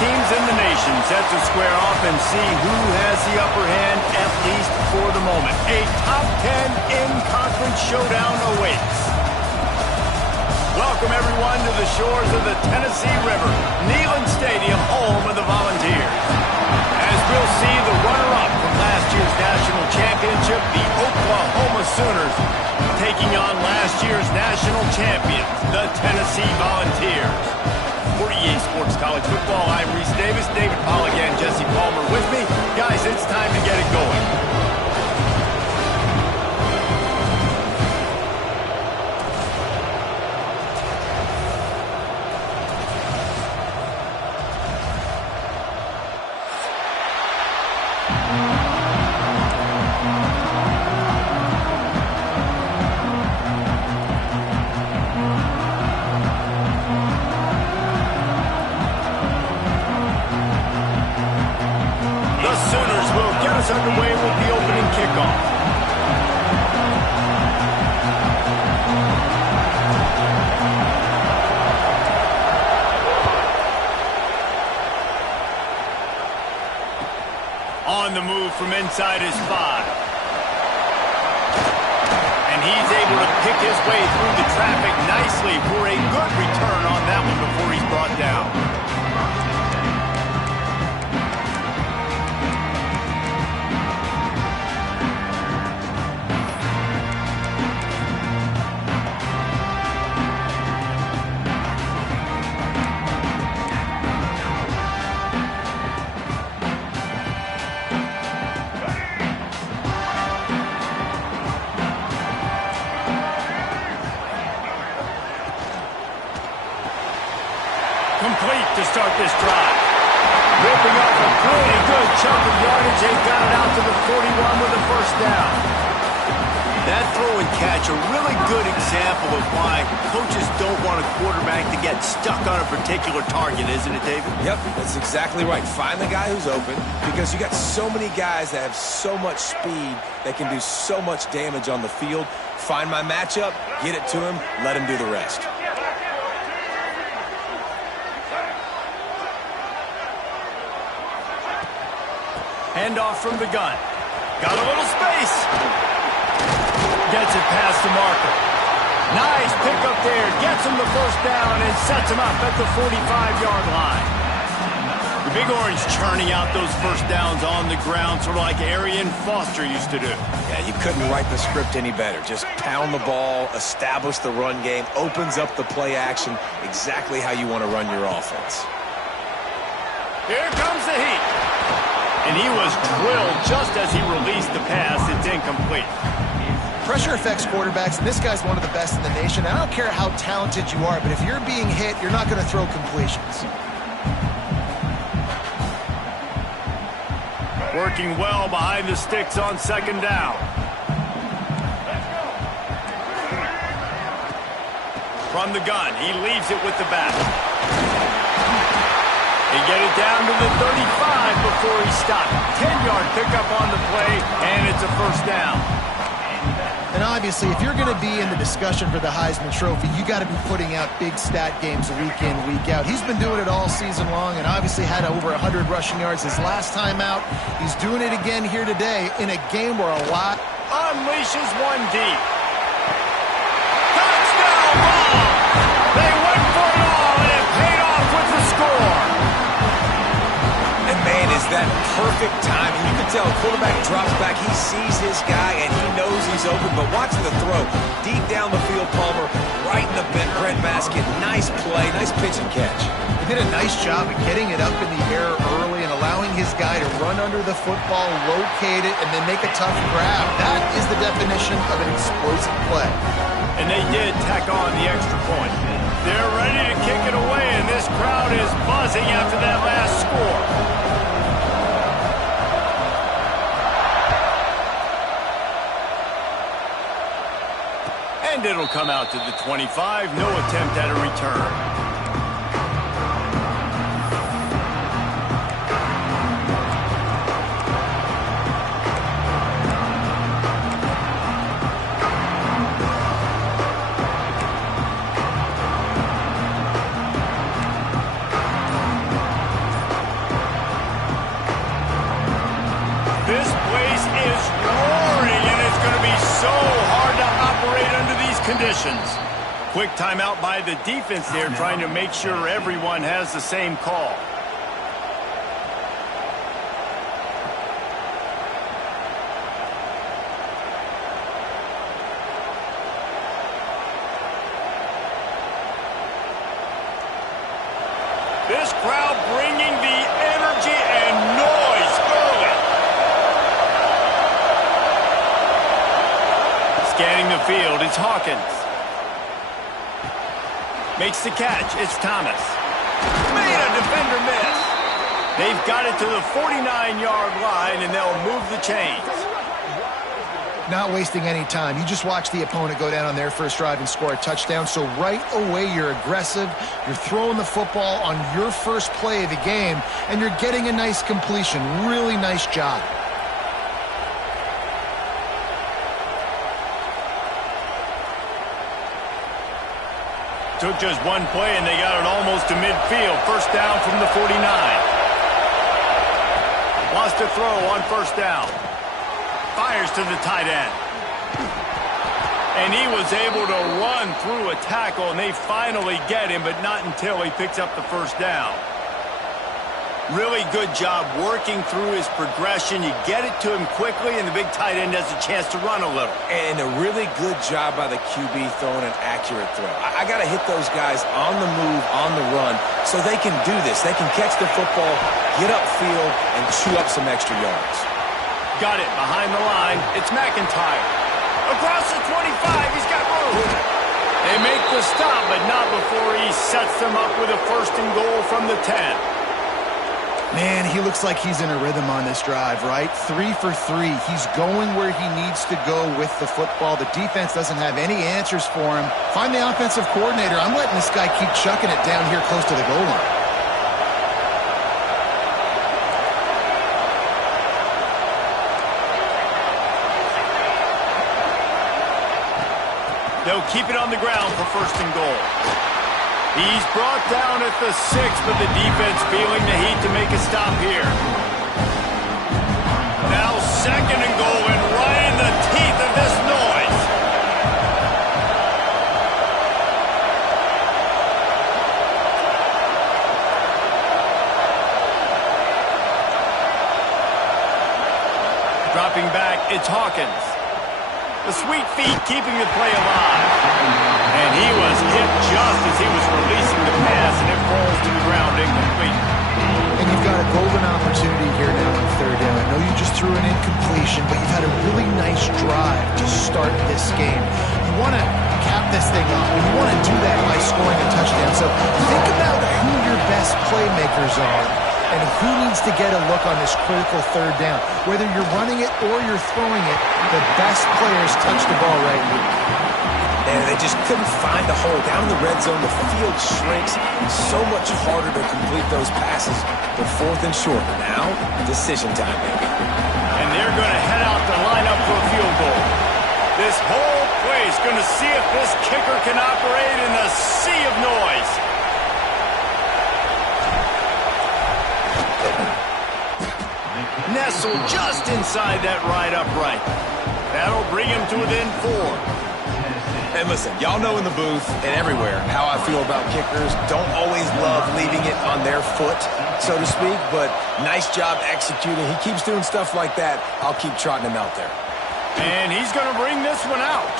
teams in the nation set to square off and see who has the upper hand, at least for the moment. A top 10 in-conference showdown awaits. Welcome, everyone, to the shores of the Tennessee River, Neyland Stadium, home of the Volunteers. As we'll see the runner-up from last year's national championship, the Oklahoma Sooners, taking on last year's national champions, the Tennessee Volunteers. For EA Sports College Football, I'm Reese Davis, David Pollack, and Jesse Palmer with me. Guys, it's time to get it going. Underway with the opening kickoff. On the move from inside his 5. And he's able to pick his way through the traffic nicely for a good return on that one before he's brought down. Complete to start this drive. Ripping up a pretty good chunk of yardage. They got it out to the 41 with a first down. That throw and catch, a really good example of why coaches don't want a quarterback to get stuck on a particular target, isn't it, David? Yep, that's exactly right. Find the guy who's open, because you got so many guys that have so much speed that can do so much damage on the field. Find my matchup, get it to him, let him do the rest. Handoff from the gun. Got a little space. Gets it past the marker. Nice pickup there. Gets him the first down and sets him up at the 45-yard line. The Big Orange churning out those first downs on the ground, sort of like Arian Foster used to do. Yeah, you couldn't write the script any better. Just pound the ball, establish the run game, opens up the play action, exactly how you want to run your offense. Here comes the heat. And he was drilled just as he released the pass. It's incomplete. Pressure affects quarterbacks, and this guy's one of the best in the nation. I don't care how talented you are, but if you're being hit, you're not going to throw completions. Working well behind the sticks on second down. From the gun, he leaves it with the back. They get it down to the 35 before he stopped. 10-yard pickup on the play, and it's a first down. And obviously, if you're going to be in the discussion for the Heisman Trophy, you got to be putting out big stat games week in, week out. He's been doing it all season long and obviously had over 100 rushing yards his last time out. He's doing it again here today in a game where a lot unleashes one deep. Touchdown ball! They went for it all, and it paid off with the score. And man, is that perfect timing. You can tell a quarterback drops back. He sees his guy, and he knows he's open. But watch the throw. Deep down the field, Palmer, right in the breadbasket. Nice play, nice pitch and catch. He did a nice job of getting it up in the air early and allowing his guy to run under the football, locate it, and then make a tough grab. That is the definition of an explosive play. And they did tack on the extra point. They're ready to kick it away, and this crowd is buzzing after that last score. And it'll come out to the 25. No attempt at a return. So hard to operate under these conditions. Quick timeout by the defense there, trying to make sure everyone has the same call. This crowd bringing the energy and noise early. Scanning the field, it's Hawkins. Makes the catch, it's Thomas. Made a defender miss. They've got it to the 49-yard line, and they'll move the chains. Not wasting any time. You just watch the opponent go down on their first drive and score a touchdown. So right away, you're aggressive. You're throwing the football on your first play of the game, and you're getting a nice completion. Really nice job. Took just one play, and they got it almost to midfield. First down from the 49. Wants to throw on first down. Fires to the tight end. And he was able to run through a tackle, and they finally get him, but not until he picks up the first down. Really good job working through his progression. You get it to him quickly, and the big tight end has a chance to run a little. And a really good job by the QB throwing an accurate throw. I got to hit those guys on the move, on the run, so they can do this. They can catch the football, get upfield, and chew up some extra yards. Got it behind the line. It's McIntyre. Across the 25, he's got room. They make the stop, but not before he sets them up with a first and goal from the 10. Man, he looks like he's in a rhythm on this drive, right? 3 for 3. He's going where he needs to go with the football. The defense doesn't have any answers for him. Find the offensive coordinator. I'm letting this guy keep chucking it down here close to the goal line. They'll keep it on the ground for first and goal. He's brought down at the 6, but the defense feeling the heat to make a stop here. Now second and goal, and right in the teeth of this noise. Dropping back, it's Hawkins. The sweet feet keeping the play alive. And he was hit just as he was releasing the pass, and it falls to the ground incomplete. And you've got a golden opportunity here now on third down. I know you just threw an incompletion, but you've had a really nice drive to start this game. You want to cap this thing off, and you want to do that by scoring a touchdown. So think about who your best playmakers are and who needs to get a look on this critical third down. Whether you're running it or you're throwing it, the best players touch the ball right here. And they just couldn't find a hole. Down in the red zone, the field shrinks. It's so much harder to complete those passes. They're fourth and short. Now, decision time, baby. And they're going to head out to line up for a field goal. This whole place going to see if this kicker can operate in a sea of noise. Nestled just inside that right upright. That'll bring him to within 4. And listen, y'all know in the booth and everywhere how I feel about kickers. Don't always love leaving it on their foot, so to speak, but nice job executing. He keeps doing stuff like that. I'll keep trotting him out there. And he's going to bring this one out.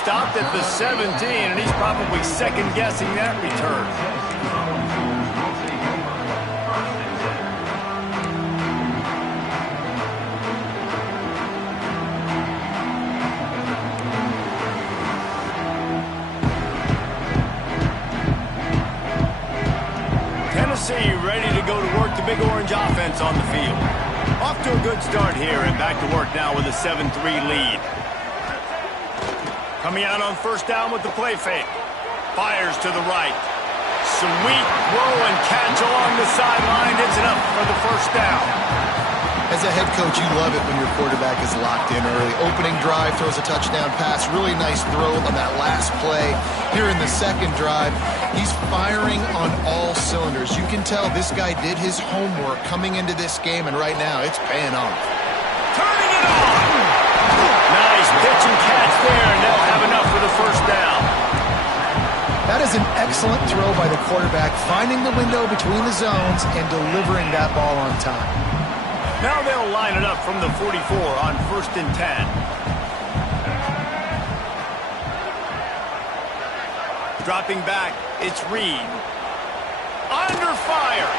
Stopped at the 17, and he's probably second-guessing that return. Tennessee ready to go to work the Big Orange offense on the field. Off to a good start here and back to work now with a 7-3 lead. Coming out on first down with the play fake. Fires to the right. Sweet throw and catch along the sideline. It's enough for the first down. As a head coach, you love it when your quarterback is locked in early. Opening drive, throws a touchdown pass. Really nice throw on that last play. Here in the second drive, he's firing on all cylinders. You can tell this guy did his homework coming into this game, and right now it's paying off. Turning it on! Nice Nice pitch and catch there, and they'll have enough for the first down. That is an excellent throw by the quarterback, finding the window between the zones and delivering that ball on time. Now they'll line it up from the 44 on 1st and 10. Dropping back, it's Reed. Under fire.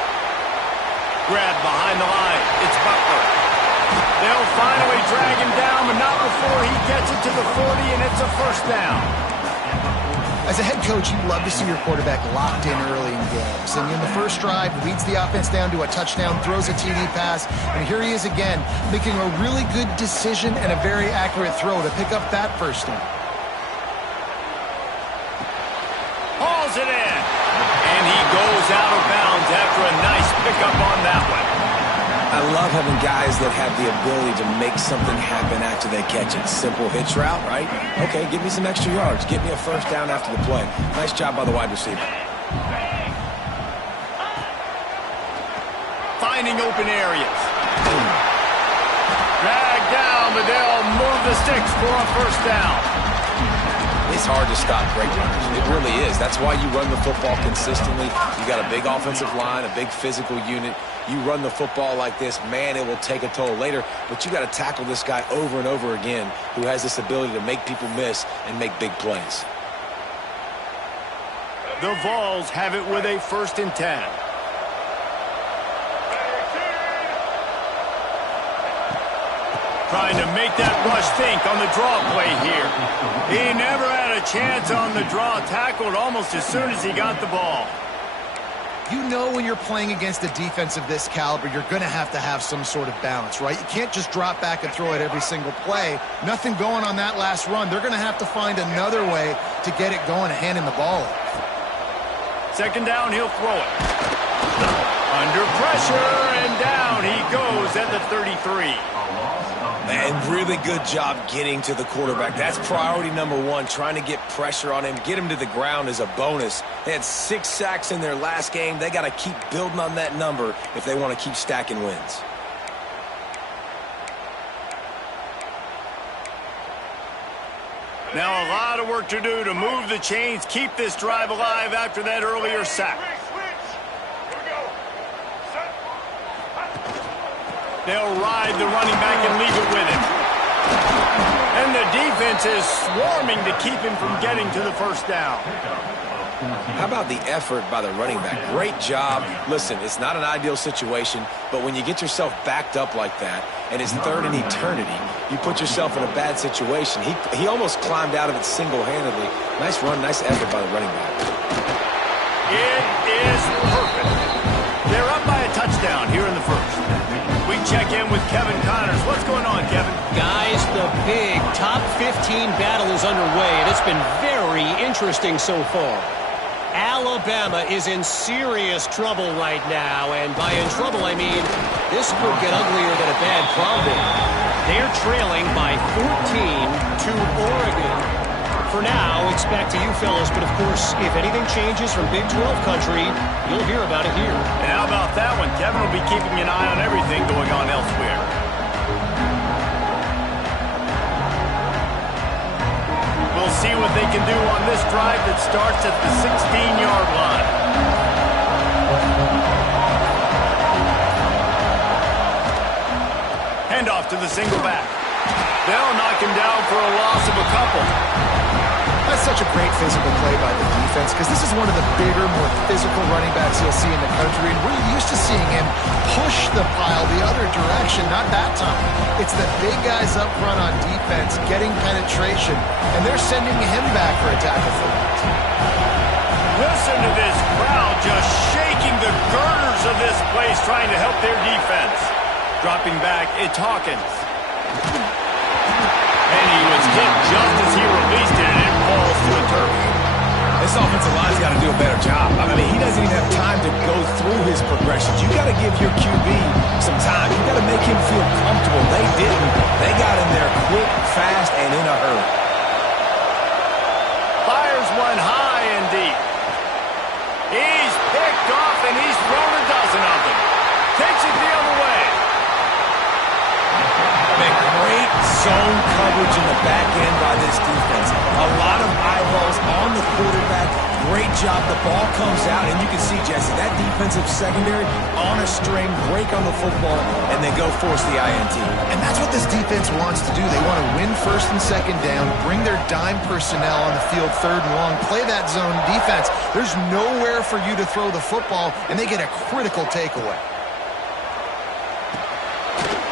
Grabbed behind the line, it's Butler. They'll finally drag him down, but not before he gets it to the 40, and it's a first down. As a head coach, you love to see your quarterback locked in early in games. And in the first drive, leads the offense down to a touchdown, throws a TD pass, and here he is again, making a really good decision and a very accurate throw to pick up that first down. Hauls it in, and he goes out of bounds after a nice pickup on that one. I love having guys that have the ability to make something happen after they catch it. Simple hitch route, right? Okay, give me some extra yards. Get me a first down after the play. Nice job by the wide receiver. Finding open areas. Drag down, but they'll move the sticks for a first down. It's hard to stop great runners. It really is. That's why you run the football consistently. You got a big offensive line, a big physical unit. You run the football like this, man, it will take a toll later. But you got to tackle this guy over and over again who has this ability to make people miss and make big plays. The Vols have it with a 1st and 10. Trying to make that rush think on the draw play here. He never had a chance on the draw, tackled almost as soon as he got the ball. You know when you're playing against a defense of this caliber, you're going to have some sort of balance, right? You can't just drop back and throw it every single play. Nothing going on that last run. They're going to have to find another way to get it going and handing the ball off. 2nd down, he'll throw it. Under pressure, and down he goes at the 33. Man, really good job getting to the quarterback. That's priority number 1, trying to get pressure on him. Get him to the ground is a bonus. They had 6 sacks in their last game. They got to keep building on that number if they want to keep stacking wins. Now a lot of work to do to move the chains, keep this drive alive after that earlier sack. They'll ride the running back and leave it with him. And the defense is swarming to keep him from getting to the first down. How about the effort by the running back? Great job. Listen, it's not an ideal situation, but when you get yourself backed up like that, and it's 3rd and eternity, you put yourself in a bad situation. He almost climbed out of it single-handedly. Nice run, nice effort by the running back. It is perfect. They're up by a touchdown here in the first. We check in with Kevin Connors. What's going on, Kevin? Guys, the big top 15 battle is underway, and it's been very interesting so far. Alabama is in serious trouble right now, and by in trouble, I mean this could get uglier than a bad prom date. They're trailing by 14 to Oregon. For now, it's back to you fellas, but of course, if anything changes from Big 12 country, you'll hear about it here. And how about that one? Kevin will be keeping an eye on everything going on elsewhere. We'll see what they can do on this drive that starts at the 16-yard line. Handoff to the single back. They'll knock him down for a loss of a couple. That's such a great physical play by the defense because this is one of the bigger, more physical running backs you'll see in the country, and we're used to seeing him push the pile the other direction, not that time. It's the big guys up front on defense getting penetration, and they're sending him back for a tackle for that. Listen to this crowd just shaking the girders of this place trying to help their defense. Dropping back, it's Hawkins. And he was hit just as he released it, and it falls to a turf. This offensive line's got to do a better job. I mean, he doesn't even have time to go through his progressions. You got to give your QB some time. You got to make him feel comfortable. They didn't. They got in there quick, fast, and in a hurry. Fires one high and deep. He's picked off, and he's thrown a dozen of them. Takes it the other way. Great zone coverage in the back end by this defense. A lot of eyeballs on the quarterback. Great job. The ball comes out, and you can see, Jesse, that defensive secondary on a string, break on the football, and then go force the INT. And that's what this defense wants to do. They want to win first and second down, bring their dime personnel on the field third and long, play that zone defense. There's nowhere for you to throw the football, and they get a critical takeaway.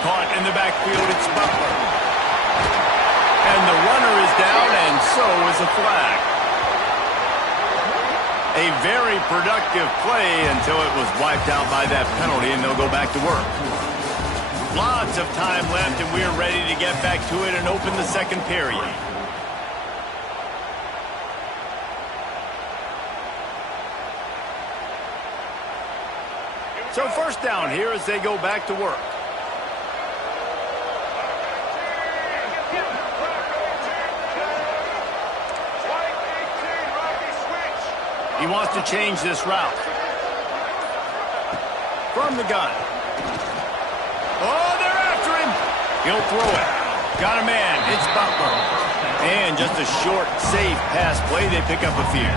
Caught in the backfield, it's Butler. And the runner is down, and so is a flag. A very productive play until it was wiped out by that penalty, and they'll go back to work. Lots of time left, and we're ready to get back to it and open the second period. So first down here as they go back to work. He wants to change this route. From the gun. Oh, they're after him. He'll throw it. Got a man. It's Butler. And just a short, safe pass play. They pick up a few.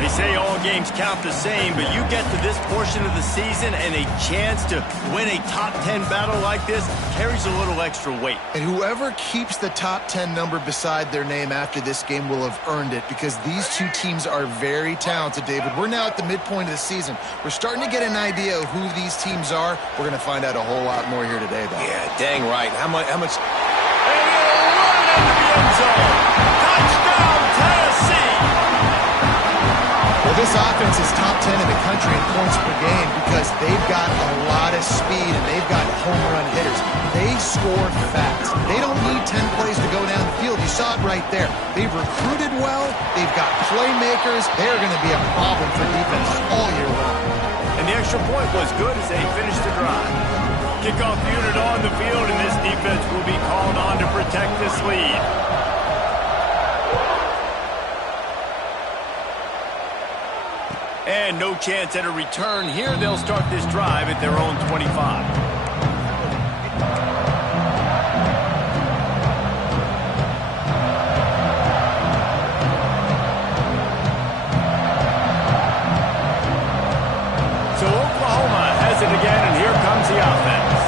They say all games count the same, but you get to this portion of the season and a chance to win a top 10 battle like this carries a little extra weight. And whoever keeps the top 10 number beside their name after this game will have earned it, because these two teams are very talented, David. We're now at the midpoint of the season. We're starting to get an idea of who these teams are. We're going to find out a whole lot more here today, though. Yeah, dang right. How much? And he'll run it into the end zone. Touchdown, Tennessee! Well, this offense is top 10 in the country in points per game because they've got a lot of speed and they've got home run hitters. They score fast. They don't need 10 plays to go down the field. You saw it right there. They've recruited well. They've got playmakers. They're going to be a problem for defenses all year long. And the extra point was good as they finished the drive. Kickoff unit on the field, and this defense will be called on to protect this lead. And no chance at a return here. They'll start this drive at their own 25. So Oklahoma has it again, and here comes the offense.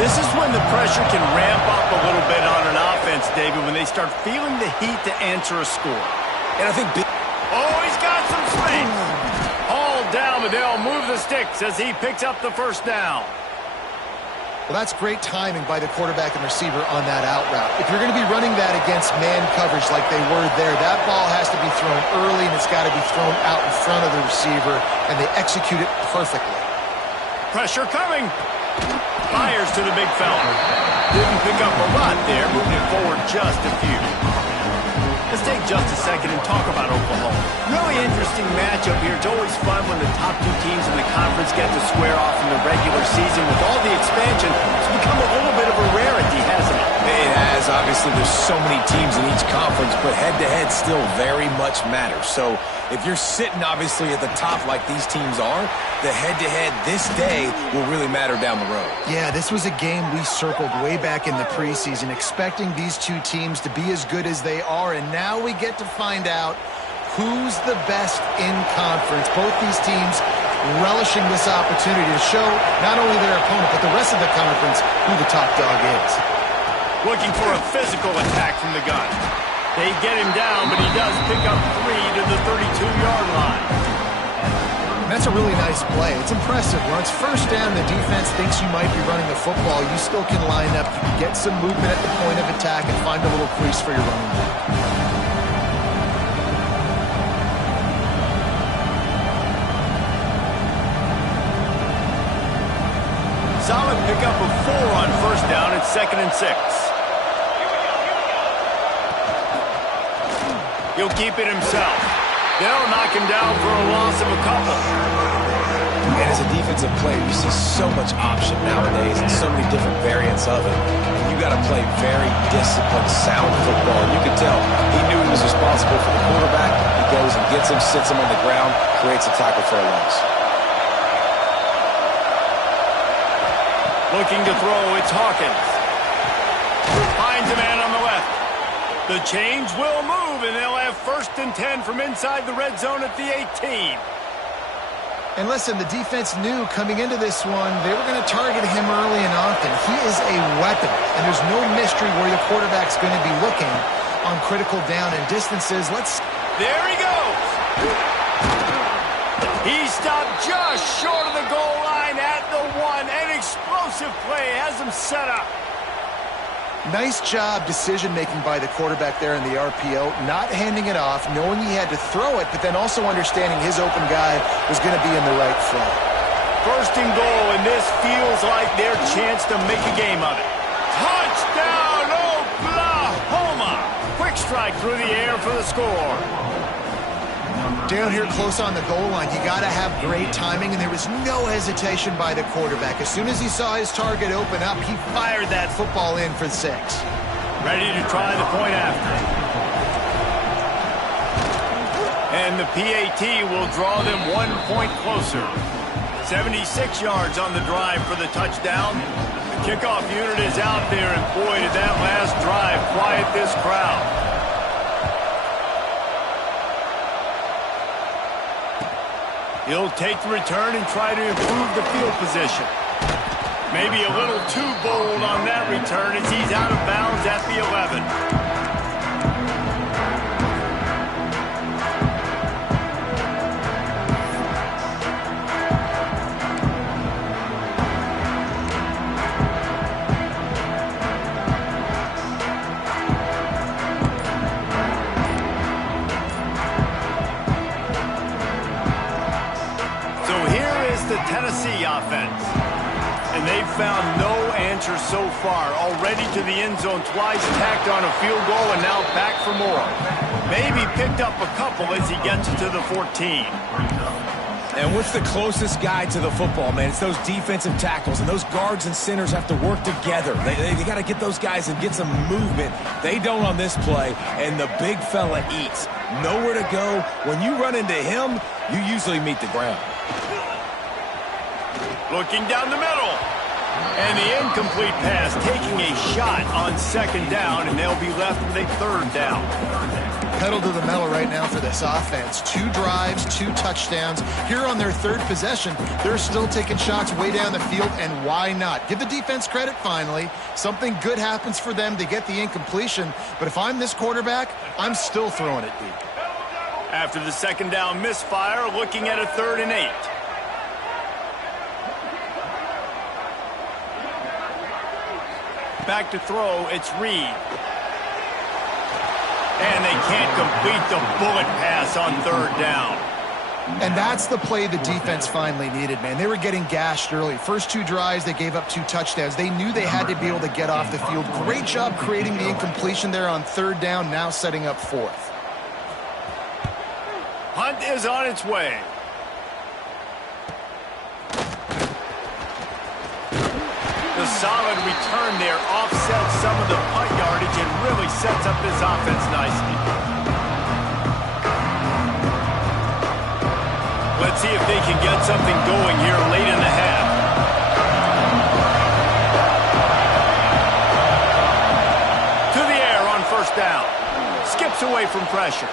This is when the pressure can ramp up a little bit on an offense, David, when they start feeling the heat to answer a score. And I think oh, he's got some space. All down, but they'll move the sticks as he picks up the first down. Well, that's great timing by the quarterback and receiver on that out route. If you're going to be running that against man coverage like they were there, that ball has to be thrown early, and it's got to be thrown out in front of the receiver, and they execute it perfectly. Pressure coming. Fires to the big fella. Didn't pick up a lot there, moving it forward just a few. Let's take just a second and talk about Oklahoma. Really interesting matchup here. It's always fun when the top two teams in the conference get to square off in the regular season. With all the expansion, it's become a little bit of a rarity, hasn't it? it has. Obviously, there's so many teams in each conference, but head-to-head still very much matters. So if you're sitting, obviously, at the top like these teams are, the head-to-head this day will really matter down the road. Yeah, this was a game we circled way back in the preseason, expecting these two teams to be as good as they are, and now we get to find out who's the best in conference. Both these teams relishing this opportunity to show not only their opponent, but the rest of the conference who the top dog is. Looking for a physical attack from the gun. They get him down, but he does pick up 3 to the 32-yard line. And that's a really nice play. It's impressive. When it's first down, the defense thinks you might be running the football. You still can line up, get some movement at the point of attack, and find a little crease for your running back. Solid pickup of 4 on first down. It's 2nd and 6. He'll keep it himself. They'll knock him down for a loss of a couple. And as a defensive player, you see so much option nowadays and so many different variants of it. And you got to play very disciplined, sound football. And you can tell he knew he was responsible for the quarterback. He goes and gets him, sits him on the ground, creates a tackle for a loss. Looking to throw, it's Hawkins. Finds a man on the left. The change will move, and they'll have 1st and 10 from inside the red zone at the 18. And listen, the defense knew coming into this one, they were going to target him early and often. He is a weapon, and there's no mystery where the quarterback's going to be looking on critical down and distances. There he goes. He stopped just short of the goal line at the 1. An explosive play has him set up. Nice job decision-making by the quarterback there in the RPO, not handing it off, knowing he had to throw it, but then also understanding his open guy was going to be in the right front. 1st and goal, and this feels like their chance to make a game of it. Touchdown, Oklahoma! Quick strike through the air for the score. Down here close on the goal line, you got to have great timing, and there was no hesitation by the quarterback. As soon as he saw his target open up, he fired that football in for 6. Ready to try the point after. And the PAT will draw them 1 point closer. 76 yards on the drive for the touchdown. The kickoff unit is out there, and boy, did that last drive quiet this crowd. He'll take the return and try to improve the field position. Maybe a little too bold on that return as he's out of bounds at the 11. Tennessee offense. And they've found no answer so far. Already to the end zone twice, tacked on a field goal, and now back for more. Maybe picked up a couple as he gets to the 14. And what's the closest guy to the football, man? It's those defensive tackles, and those guards and centers have to work together. They got to get those guys and get some movement. They don't on this play, and the big fella eats. Nowhere to go. When you run into him, you usually meet the ground. Looking down the middle. And the incomplete pass taking a shot on 2nd down, and they'll be left with a 3rd down. Pedal to the metal right now for this offense. 2 drives, 2 touchdowns. Here on their 3rd possession, they're still taking shots way down the field, and why not? Give the defense credit finally. Something good happens for them to get the incompletion, but if I'm this quarterback, I'm still throwing it deep. After the 2nd down misfire, looking at a 3rd and 8. Back to throw, it's Reed. And they can't complete the bullet pass on 3rd down. And that's the play the defense finally needed, man. They were getting gashed early. First 2 drives, they gave up 2 touchdowns. They knew they had to be able to get off the field. Great job creating the incompletion there on 3rd down, now setting up 4th. Hunt is on its way. The solid return there offsets some of the punt yardage and really sets up this offense nicely. Let's see if they can get something going here late in the half. To the air on 1st down. Skips away from pressure.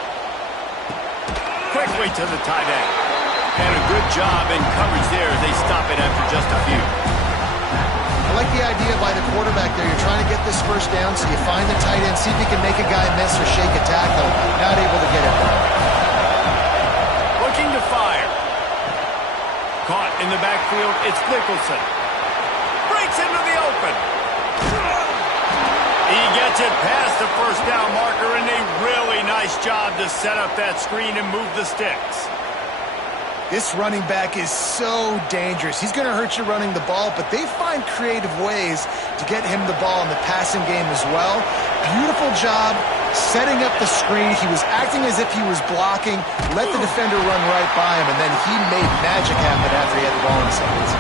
Quickly to the tight end. And a good job in coverage there as they stop it after just a few. I like the idea by the quarterback there. You're trying to get this 1st down, so you find the tight end, see if you can make a guy miss or shake a tackle. Not able to get it done. Looking to fire. Caught in the backfield, it's Nicholson. Breaks into the open. He gets it past the 1st down marker, and a really nice job to set up that screen and move the sticks. This running back is so dangerous. He's going to hurt you running the ball, but they find creative ways to get him the ball in the passing game as well. Beautiful job setting up the screen. He was acting as if he was blocking, let the defender run right by him, and then he made magic happen after he had the ball in his hands.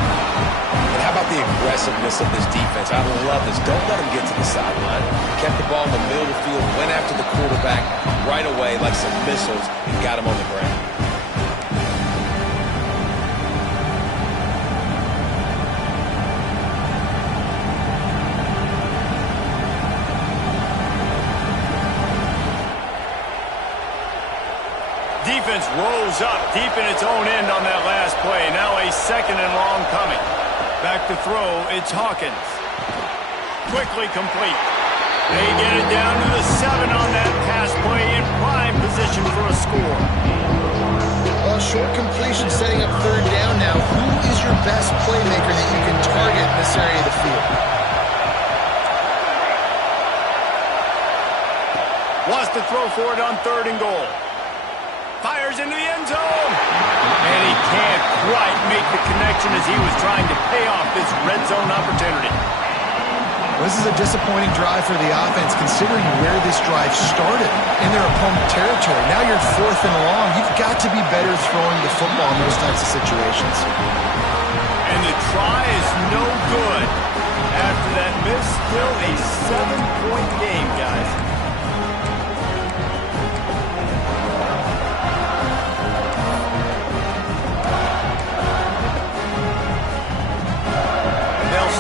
And how about the aggressiveness of this defense? I love this. Don't let him get to the sideline. Kept the ball in the middle of the field, went after the quarterback right away like some missiles, and got him on the ground. defense rolls up deep in its own end on that last play. Now a 2nd and long coming. Back to throw, it's Hawkins. Quickly complete. They get it down to the 7 on that pass play in prime position for a score. Well, short completion setting up 3rd down now. Who is your best playmaker that you can target in this area of the field? Wants to throw for it on 3rd and goal. Fires into the end zone. And he can't quite make the connection as he was trying to pay off this red zone opportunity. This is a disappointing drive for the offense, considering where this drive started in their opponent territory. Now you're 4th and long. You've got to be better throwing the football in those types of situations. And the try is no good. After that miss, still a 7-point game, guys.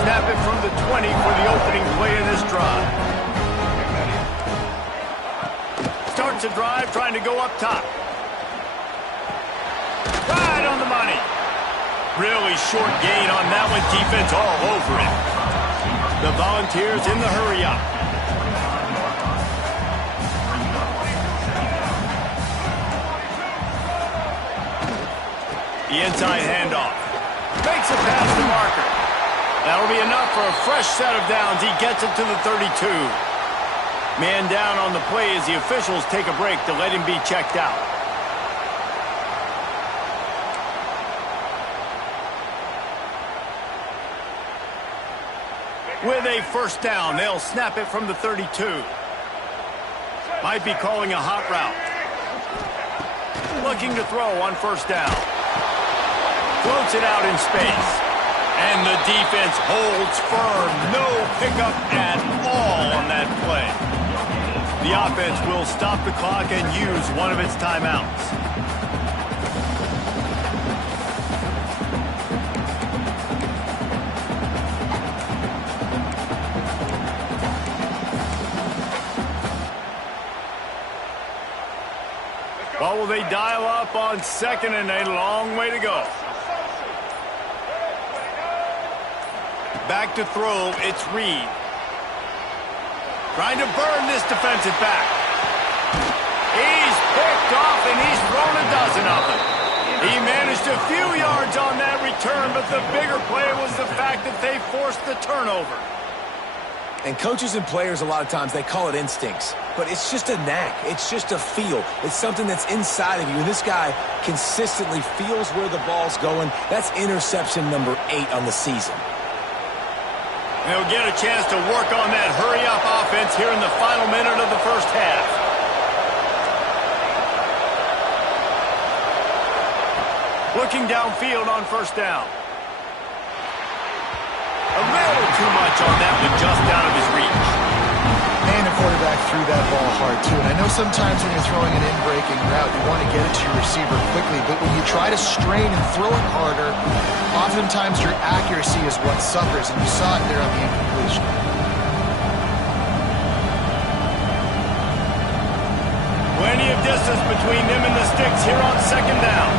Snap it from the 20 for the opening play of this drive. Starts a drive trying to go up top. Right on the money. Really short gain on that one. Defense all over it. The Volunteers in the hurry up. The inside handoff. Makes a pass to Marker. That'll be enough for a fresh set of downs. He gets it to the 32. Man down on the play as the officials take a break to let him be checked out. With a 1st down, they'll snap it from the 32. Might be calling a hot route. Looking to throw on 1st down. Floats it out in space. And the defense holds firm. No pickup at all on that play. The offense will stop the clock and use one of its timeouts. Well, will they dial up on 2nd and a long way to go? Back to throw, it's Reed. Trying to burn this defensive back. He's picked off and he's thrown a dozen of them. He managed a few yards on that return, but the bigger play was the fact that they forced the turnover. And coaches and players, a lot of times, they call it instincts. But it's just a knack. It's just a feel. It's something that's inside of you. And this guy consistently feels where the ball's going. That's interception number 8 on the season. They'll get a chance to work on that hurry-up offense here in the final minute of the 1st half. Looking downfield on 1st down. A little too much on that one, just out of his reach. And the quarterback threw that ball hard, too. And I know sometimes when you're throwing an in-breaking route, you want to get it to your receiver quickly. But when you try to strain and throw it harder, oftentimes your accuracy is what suffers. And you saw it there on the incompletion. Plenty of distance between them and the sticks here on 2nd down.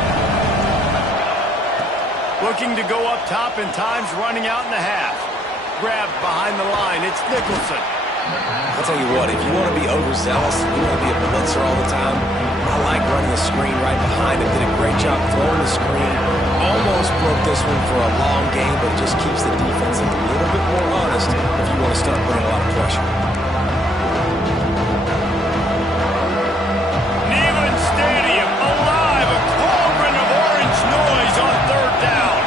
Looking to go up top and time's running out in the half. Grabbed behind the line. It's Nicholson. I'll tell you what, if you want to be overzealous, you want to be a blitzer all the time, I like running the screen right behind him. Did a great job throwing the screen. Almost broke this one for a long game, but it just keeps the defense a little bit more honest if you want to start putting a lot of pressure. Neyland Stadium alive. A cauldron of orange noise on 3rd down.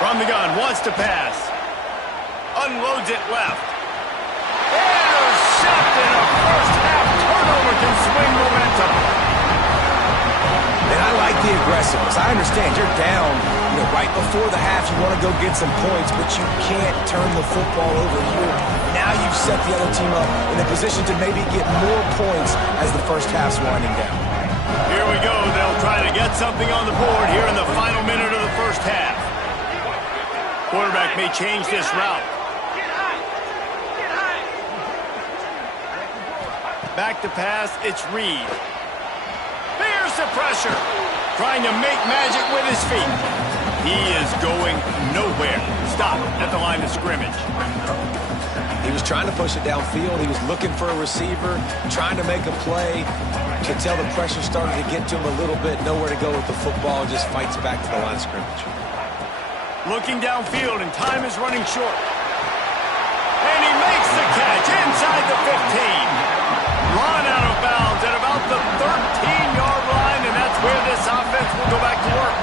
From the gun, wants to pass. Unloads it left. Intercepted. A 1st half turnover can swing momentum. And I like the aggressiveness. I understand you're down, right before the half. You want to go get some points, but you can't turn the football over here. Now you've set the other team up in a position to maybe get more points as the 1st half's winding down. Here we go. They'll try to get something on the board here in the final minute of the 1st half. Quarterback may change this route. Back to pass, it's Reed. There's the pressure. Trying to make magic with his feet. He is going nowhere. Stop at the line of scrimmage. He was trying to push it downfield. He was looking for a receiver, trying to make a play. You could tell the pressure started to get to him a little bit. Nowhere to go with the football. Just fights back to the line of scrimmage. Looking downfield, and time is running short. And he makes the catch inside the 15. Run out of bounds at about the 13-yard line, and that's where this offense will go back to work.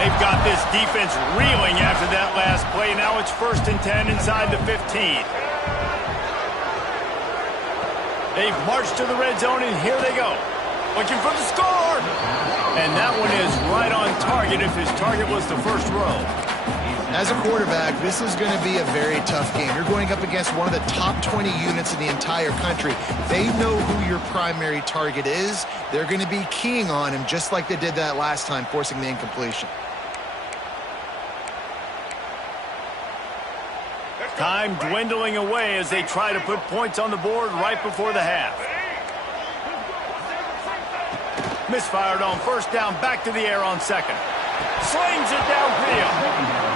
They've got this defense reeling after that last play. Now it's 1st and 10 inside the 15. They've marched to the red zone, and here they go. Looking for the score. And that one is right on target if his target was the first row. As a quarterback, this is going to be a very tough game. You're going up against one of the top 20 units in the entire country. They know who your primary target is. They're going to be keying on him just like they did that last time, forcing the incompletion. Time dwindling away as they try to put points on the board right before the half. Misfired on 1st down, back to the air on 2nd. Slings it downfield.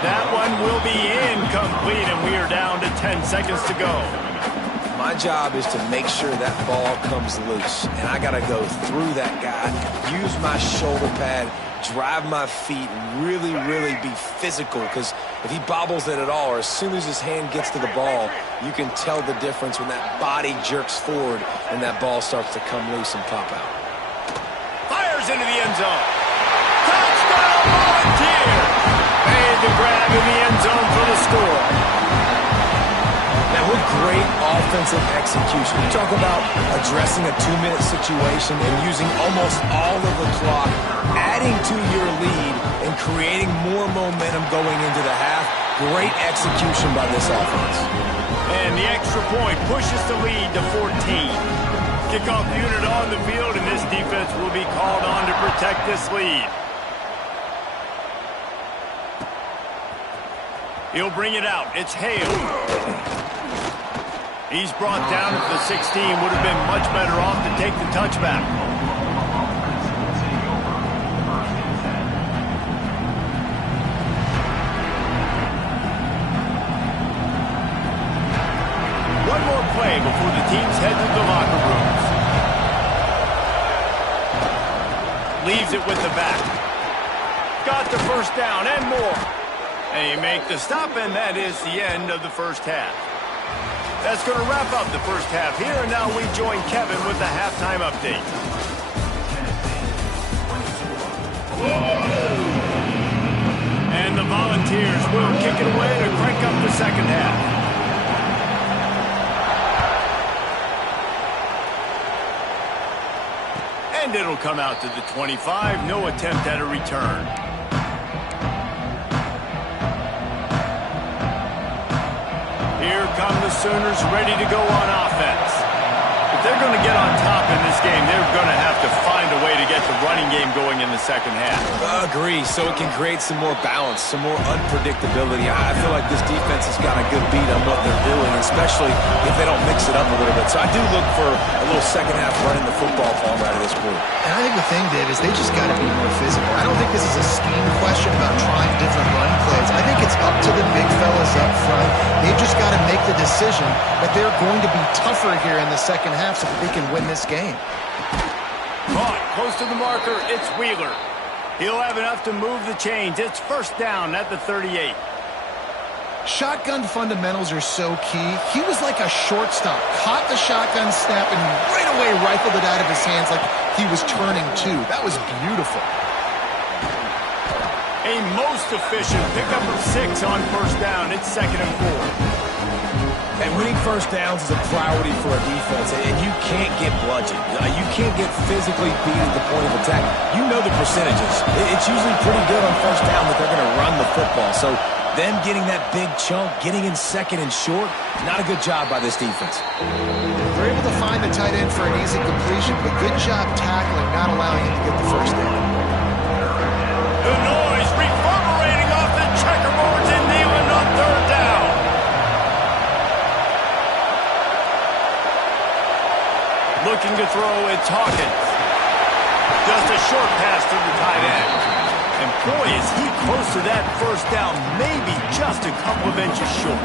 That one will be incomplete, and we are down to 10 seconds to go. My job is to make sure that ball comes loose, and I got to go through that guy, use my shoulder pad, drive my feet, really, really be physical, because if he bobbles it at all, or as soon as his hand gets to the ball, you can tell the difference when that body jerks forward and that ball starts to come loose and pop out. Fires into the end zone. Touchdown, Volunteers! Made the grab in the end zone for the score. Now, what great offensive execution. You talk about addressing a 2-minute situation and using almost all of the clock, adding to your lead and creating more momentum going into the half. Great execution by this offense. And the extra point pushes the lead to 14. Kickoff unit on the field, and this defense will be called on to protect this lead. He'll bring it out. It's Hale. He's brought down at the 16. Would have been much better off to take the touchback. One more play before the teams head to the locker rooms. Leaves it with the back. Got the 1st down and more. And you make the stop, and that is the end of the first half. That's going to wrap up the first half here, and now we join Kevin with the halftime update. And the Volunteers will kick it away to crank up the second half. And it'll come out to the 25. No attempt at a return. Here come the Sooners ready to go on offense. If they're going to get on top in this game, they're going to have to find a way to get the running game going in the second half. Agree, so it can create some more balance, some more unpredictability. I feel like this defense has got a good beat on what they're doing, especially if they don't mix it up a little bit. So I do look for a little second half running the football ball out of this group. And I think the thing, Dave, is they just got to be more physical. I don't think this is a scheme question about trying different run plays. I think it's up to the big fellas up front. They've just got to make the decision that they're going to be tougher here in the second half so that they can win this game. Caught close to the marker. It's Wheeler. He'll have enough to move the chains. It's 1st down at the 38. Shotgun fundamentals are so key. He was like a shortstop. Caught the shotgun snap and right away rifled it out of his hands like he was turning two. That was beautiful. A most efficient pickup of 6 on 1st down. It's 2nd and 4. And winning 1st downs is a priority for a defense, and you can't get bludgeoned. You can't get physically beat at the point of attack. You know the percentages. It's usually pretty good on 1st down that they're going to run the football. So them getting that big chunk, getting in 2nd and short, not a good job by this defense. They're able to find the tight end for an easy completion, but good job tackling, not allowing him to get the 1st down. The noise reverberating off the checkerboards in Neyland on 3rd down. looking to throw. It's Hawkins. Just a short pass to the tight end. And boy, is he close to that first down, maybe just a couple of inches short.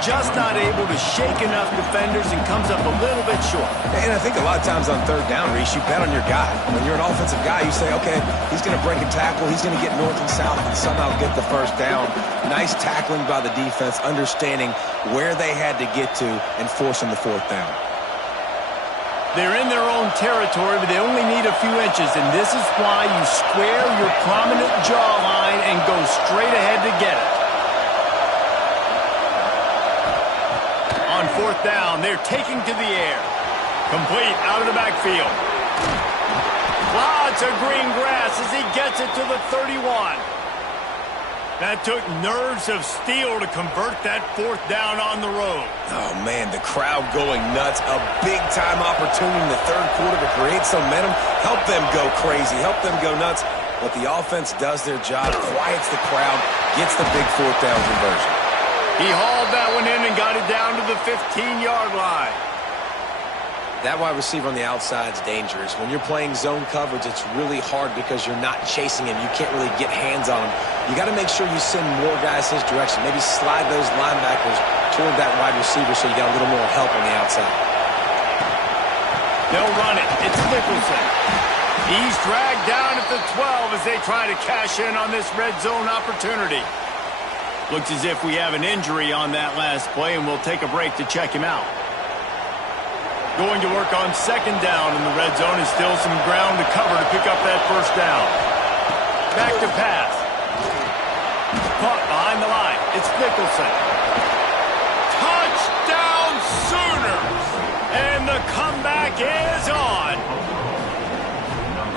Just not able to shake enough defenders and comes up a little bit short. And I think a lot of times on third down, Reese, you bet on your guy. When you're an offensive guy, you say, okay, he's going to break a tackle, he's going to get north and south and somehow get the first down. Nice tackling by the defense, understanding where they had to get to and forcing the fourth down. They're in their own territory, but they only need a few inches, and this is why you square your prominent jawline and go straight ahead to get it. On fourth down, they're taking to the air. Complete out of the backfield. Lots of green grass as he gets it to the 31. That took nerves of steel to convert that fourth down on the road. Oh, man, the crowd going nuts. A big-time opportunity in the third quarter to create some momentum. Help them go crazy. Help them go nuts. But the offense does their job, quiets the crowd, gets the big fourth down conversion. He hauled that one in and got it down to the 15-yard line. That wide receiver on the outside is dangerous. When you're playing zone coverage, it's really hard because you're not chasing him. You can't really get hands on him. You got to make sure you send more guys his direction. Maybe slide those linebackers toward that wide receiver so you got a little more help on the outside. They'll run it. It's Nicholson. He's dragged down at the 12 as they try to cash in on this red zone opportunity. Looks as if we have an injury on that last play, and we'll take a break to check him out. Going to work on second down in the red zone, and still some ground to cover to pick up that first down. Back to pass. Caught behind the line. It's Nicholson. Touchdown Sooners! And the comeback is on.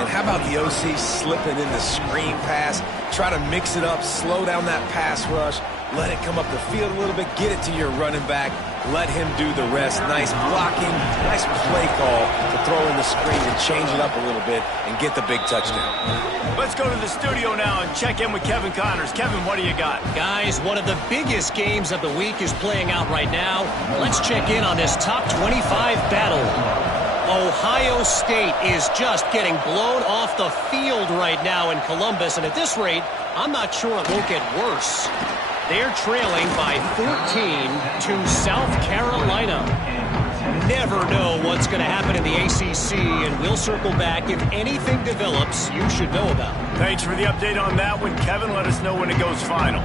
And how about the OC slipping in the screen pass? Try to mix it up, slow down that pass rush, let it come up the field a little bit, get it to your running back, let him do the rest. Nice blocking, nice play call to throw in the screen and change it up a little bit and get the big touchdown. Let's go to the studio now and check in with Kevin Connors. Kevin, what do you got? Guys, one of the biggest games of the week is playing out right now. Let's check in on this top 25 battle. Ohio State is just getting blown off the field right now in Columbus, and at this rate, I'm not sure it won't get worse. They're trailing by 14 to South Carolina. Never know what's going to happen in the ACC, and we'll circle back if anything develops you should know about. Thanks for the update on that one, Kevin. Let us know when it goes final.